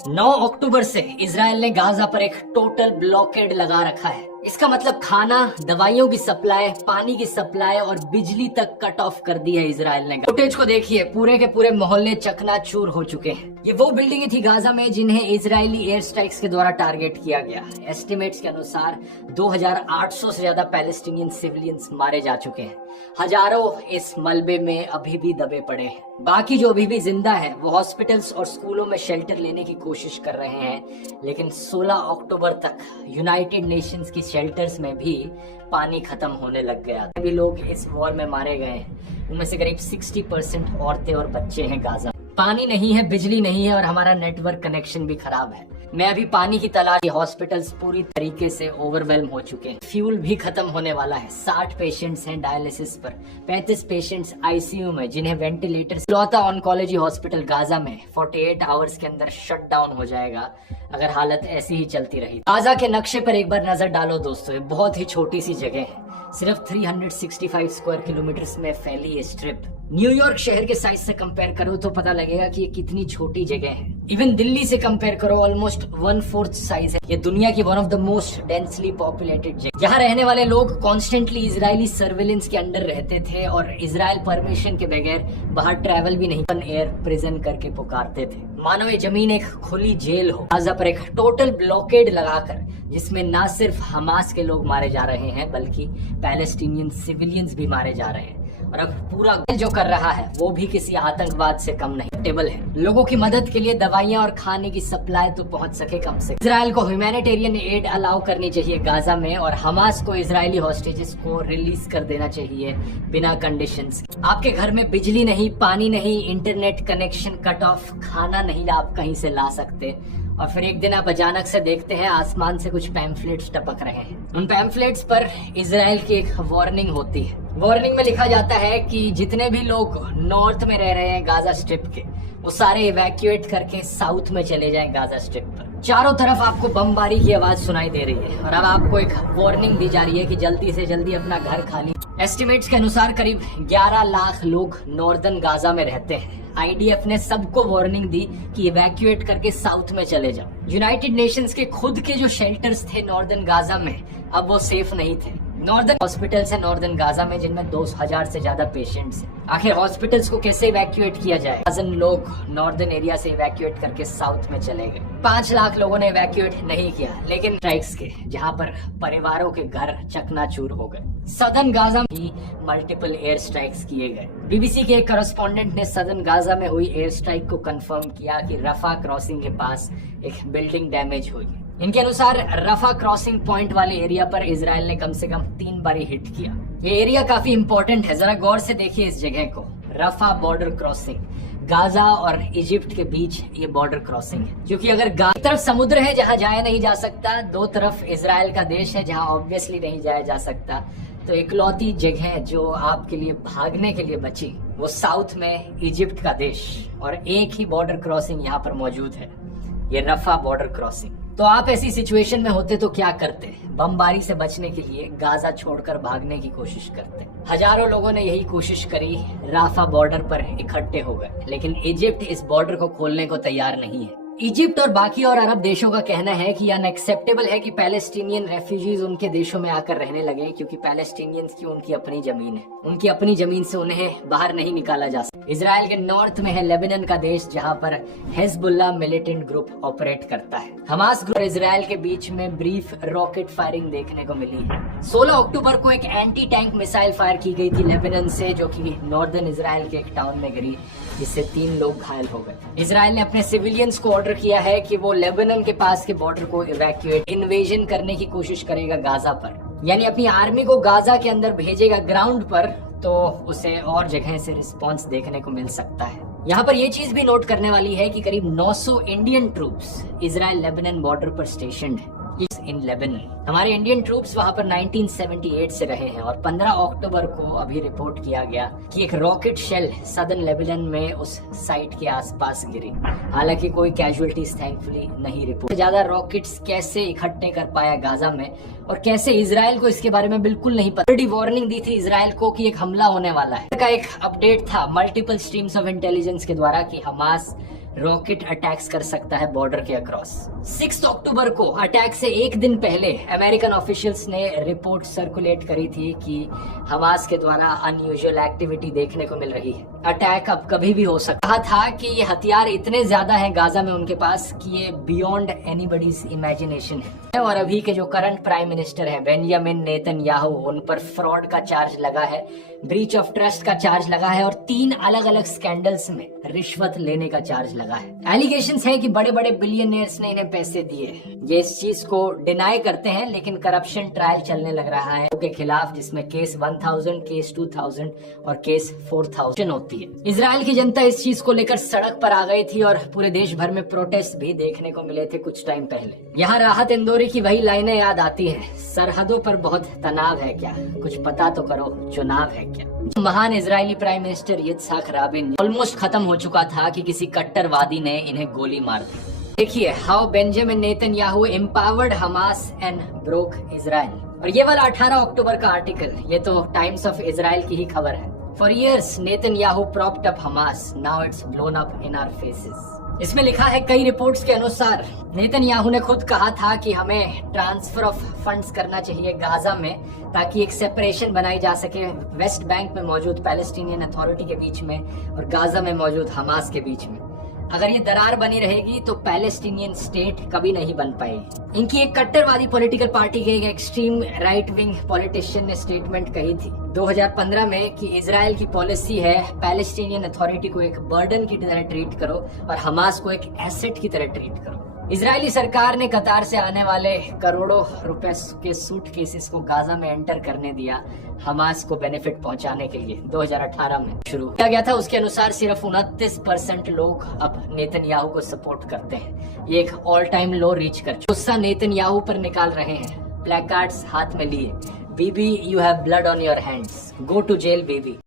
9 अक्टूबर से इजराइल ने गाजा पर एक टोटल ब्लॉकेड लगा रखा है। इसका मतलब खाना, दवाइयों की सप्लाई, पानी की सप्लाई और बिजली तक कट ऑफ कर दी है इजराइल ने। फुटेज को देखिए, पूरे के पूरे मोहल्ले चकनाचूर हो चुके हैं। ये वो बिल्डिंगें थी गाजा में जिन्हें इजरायली एयर स्ट्राइक्स के द्वारा टारगेट किया गया। एस्टिमेट्स के अनुसार 2800 से ज्यादा पैलेस्टीनियन सिविलियंस मारे जा चुके हैं। हजारों इस मलबे में अभी भी दबे पड़े हैं। बाकी जो अभी भी जिंदा है वो हॉस्पिटल्स और स्कूलों में शेल्टर लेने की कोशिश कर रहे हैं, लेकिन 16 अक्टूबर तक यूनाइटेड नेशंस की शेल्टर्स में भी पानी खत्म होने लग गया। भी लोग इस वॉर में मारे गए हैं, उनमें से करीब 60% औरतें और बच्चे हैं गाजा। पानी नहीं है, बिजली नहीं है और हमारा नेटवर्क कनेक्शन भी खराब है। मैं अभी पानी की तलाश, हॉस्पिटल्स पूरी तरीके से ओवरवेल्म हो चुके हैं। फ्यूल भी खत्म होने वाला है। 60 पेशेंट्स हैं डायलिसिस पर, 35 पेशेंट्स आईसीयू में जिन्हें वेंटिलेटर। इकलौता ऑन्कोलॉजी हॉस्पिटल गाजा में 48 आवर्स के अंदर शट डाउन हो जाएगा अगर हालत ऐसी ही चलती रही। गाजा के नक्शे पर एक बार नजर डालो दोस्तों, ये बहुत ही छोटी सी जगह है। सिर्फ 365 स्क्वायर किलोमीटर में फैली ये स्ट्रिप। न्यूयॉर्क शहर के साइज से कंपेयर करो तो पता लगेगा कि ये कितनी छोटी जगह है। इवन दिल्ली से कंपेयर करो, ऑलमोस्ट 1/4 साइज है। ये दुनिया की one of the most densely populated जगह। यहाँ रहने वाले लोग कॉन्स्टेंटली इजरायली सर्वेलेंस के अंडर रहते थे और इजराइल परमिशन के बगैर बाहर ट्रैवल भी नहीं, एयर प्रिजन करके पुकारते थे। मानो ये जमीन एक खुली जेल हो। गाजा पर एक टोटल ब्लॉकेड लगाकर, जिसमें ना सिर्फ हमास के लोग मारे जा रहे हैं बल्कि पैलेस्टीनियन सिविलियंस भी मारे जा रहे हैं। और अब पूरा जो कर रहा है वो भी किसी आतंकवाद से कम नहीं। टेबल है लोगों की मदद के लिए दवाइयां और खाने की सप्लाई तो पहुंच सके कम से। इजराइल को ह्यूमैनिटेरियन एड अलाउ करनी चाहिए गाजा में, और हमास को इजरायली हॉस्टेजेस को रिलीज कर देना चाहिए बिना कंडीशंस। आपके घर में बिजली नहीं, पानी नहीं, इंटरनेट कनेक्शन कट ऑफ, खाना नहीं आप कहीं से ला सकते, और फिर एक दिन आप अचानक से देखते हैं आसमान से कुछ पैम्फलेट्स टपक रहे हैं। उन पैम्फलेट्स पर इजराइल की एक वार्निंग होती है। वार्निंग में लिखा जाता है कि जितने भी लोग नॉर्थ में रह रहे हैं गाजा स्ट्रिप के, वो सारे इवैक्यूएट करके साउथ में चले जाएं गाजा स्ट्रिप पर। चारों तरफ आपको बमबारी की आवाज सुनाई दे रही है और अब आपको एक वार्निंग दी जा रही है कि जल्दी से जल्दी अपना घर खाली। एस्टिमेट्स के अनुसार करीब 11 लाख लोग नॉर्दर्न गाजा में रहते हैं। आईडीएफ ने सबको वार्निंग दी कि इवैक्यूएट करके साउथ में चले जाओ। यूनाइटेड नेशंस के खुद के जो शेल्टर्स थे नॉर्दर्न गाजा में, अब वो सेफ नहीं थे। नॉर्दर्न हॉस्पिटल्स है नॉर्दर्न गाजा में जिनमें 2000 से ज्यादा पेशेंट्स हैं। आखिर हॉस्पिटल्स को कैसे इवैक्यूएट किया जाए? डजन लोग नॉर्दर्न एरिया से इवैक्यूएट करके साउथ में चले गए। 5 लाख लोगों ने इवैक्यूएट नहीं किया, लेकिन स्ट्राइक्स के जहां पर परिवारों के घर चकनाचूर हो गए। सदर्न गाजा में मल्टीपल एयर स्ट्राइक्स किए गए। बीबीसी के एक करस्पॉन्डेंट ने सदर्न गाजा में हुई एयर स्ट्राइक को कंफर्म किया कि रफा क्रॉसिंग के पास एक बिल्डिंग डैमेज हुई। इनके अनुसार रफा क्रॉसिंग पॉइंट वाले एरिया पर इजराइल ने कम से कम 3 बार हिट किया। ये एरिया काफी इंपॉर्टेंट है, जरा गौर से देखिए इस जगह को। रफा बॉर्डर क्रॉसिंग, गाजा और इजिप्ट के बीच ये बॉर्डर क्रॉसिंग है, क्योंकि अगर एक तरफ समुद्र है जहां जाया नहीं जा सकता, दो तरफ इजराइल का देश है जहां ऑब्वियसली नहीं जाया जा सकता, तो इकलौती जगह जो आपके लिए भागने के लिए बची वो साउथ में इजिप्ट का देश, और एक ही बॉर्डर क्रॉसिंग यहाँ पर मौजूद है, ये रफा बॉर्डर क्रॉसिंग। तो आप ऐसी सिचुएशन में होते तो क्या करते? बमबारी से बचने के लिए गाजा छोड़कर भागने की कोशिश करते। हजारों लोगों ने यही कोशिश करी, राफा बॉर्डर पर इकट्ठे हो गए, लेकिन इजिप्ट इस बॉर्डर को खोलने को तैयार नहीं है। इजिप्ट और बाकी और अरब देशों का कहना है कि अनएक्सेप्टेबल है कि पैलेस्टीनियन रेफ्यूजीज उनके देशों में आकर रहने लगे, क्योंकि पैलेस्टीनियंस की उनकी अपनी जमीन है। उनकी अपनी जमीन से उन्हें बाहर नहीं निकाला जा सकता। इजराइल के नॉर्थ में है लेबनान का देश, जहां पर हिजबुल्लाह मिलिटेंट ग्रुप ऑपरेट करता है। हमास ग्रुप और इजराइल के बीच में ब्रीफ रॉकेट फायरिंग देखने को मिली है। 16 अक्टूबर को एक एंटी टैंक मिसाइल फायर की गई थी लेबनान से, जो कि नॉर्दर्न इजराइल के एक टाउन में गिरी, जिससे 3 लोग घायल हो गए। इजराइल ने अपने सिविलियंस को ऑर्डर किया है कि वो लेबनान के पास के बॉर्डर को इवैक्यूएट, इन्वेजन करने की कोशिश करेगा गाजा पर, यानी अपनी आर्मी को गाजा के अंदर भेजेगा ग्राउंड पर, तो उसे और जगह से रिस्पांस देखने को मिल सकता है। यहाँ पर ये चीज भी नोट करने वाली है कि करीब 900 Indian troops Israel Lebanon border पर स्टेशन्ड है इन लेबनान। हमारे इंडियन ट्रूप्स वहां पर 1978 से रहे हैं, और 15 अक्टूबर को अभी रिपोर्ट किया गया कि एक रॉकेट शेल सदर्न लेबनान में उस साइट के आसपास गिरी। हालांकि कोई कैजुअलिटीज थैंकफुली नहीं रिपोर्ट। ज्यादा रॉकेट्स कैसे इकट्ठे कर पाया गाजा में, और कैसे इजराइल को इसके बारे में बिल्कुल नहीं पता। ऑलरेडी वार्निंग दी थी इजराइल को कि एक हमला होने वाला है। का एक अपडेट था मल्टीपल स्ट्रीम्स ऑफ इंटेलिजेंस के द्वारा कि हमास रॉकेट अटैक्स कर सकता है बॉर्डर के अक्रॉस। 6 अक्टूबर को अटैक से एक दिन पहले अमेरिकन ऑफिशियल्स ने रिपोर्ट सर्कुलेट करी थी कि हमास के द्वारा अनयूजुअल एक्टिविटी देखने को मिल रही है। अटैक अब कभी भी हो सकता है। कहा था कि ये हथियार इतने ज्यादा हैं गाजा में उनके पास कि ये बियॉन्ड एनीबडीज इमेजिनेशन है। और अभी के जो करंट प्राइम मिनिस्टर हैं बेंजामिन नेतन्याहू, उन पर फ्रॉड का चार्ज लगा है, ब्रीच ऑफ ट्रस्ट का चार्ज लगा है और 3 अलग अलग स्कैंडल्स में रिश्वत लेने का चार्ज लगा है। एलिगेशंस है कि बड़े बड़े बिलियनियर्स ने इन्हें पैसे दिए। ये इस चीज को डिनाई करते हैं, लेकिन करप्शन ट्रायल चलने लग रहा है के खिलाफ, जिसमें केस 1000, केस 2000 और केस 4000 होती है। इजराइल की जनता इस चीज को लेकर सड़क पर आ गई थी और पूरे देश भर में प्रोटेस्ट भी देखने को मिले थे कुछ टाइम पहले। यहाँ राहत इंदौरी की वही लाइनें याद आती हैं, सरहदों पर बहुत तनाव है क्या, कुछ पता तो करो, चुनाव है क्या। महान Israeli prime minister yitzhak Rabin almost खत्म हो चुका था कि किसी कट्टरवादी ने इन्हें गोली मार दी। देखिए how Benjamin Netanyahu empowered Hamas and broke Israel. और ये वाला 18 अक्टूबर का आर्टिकल, ये तो टाइम्स ऑफ इजराइल की ही खबर है। For years Netanyahu propped up Hamas, now it's blown up in our faces. इसमें लिखा है कई रिपोर्ट्स के अनुसार नेतन्याहू ने खुद कहा था कि हमें ट्रांसफर ऑफ फंड्स करना चाहिए गाजा में, ताकि एक सेपरेशन बनाई जा सके वेस्ट बैंक में मौजूद पैलेस्टीनियन अथॉरिटी के बीच में और गाजा में मौजूद हमास के बीच में। अगर ये दरार बनी रहेगी तो पैलेस्टीनियन स्टेट कभी नहीं बन पाएगी। इनकी एक कट्टरवादी पॉलिटिकल पार्टी के एक एक्सट्रीम राइट विंग पॉलिटिशियन ने स्टेटमेंट कही थी 2015 में कि इजराइल की पॉलिसी है पैलेस्टीनियन अथॉरिटी को एक बर्डन की तरह ट्रीट करो और हमास को एक एसेट की तरह ट्रीट करो। इजरायली सरकार ने कतार से आने वाले करोड़ों रुपए के सूटकेसेस को गाजा में एंटर करने दिया हमास को बेनिफिट पहुंचाने के लिए। 2018 में शुरू किया गया था। उसके अनुसार सिर्फ 29% लोग अब नेतन्याहू को सपोर्ट करते हैं। ये एक ऑल टाइम लो रीच कर चुका। गुस्सा नेतन्याहू पर निकाल रहे हैं, प्लेकार्ड्स हाथ में लिए, baby you have blood on your hands, go to jail baby.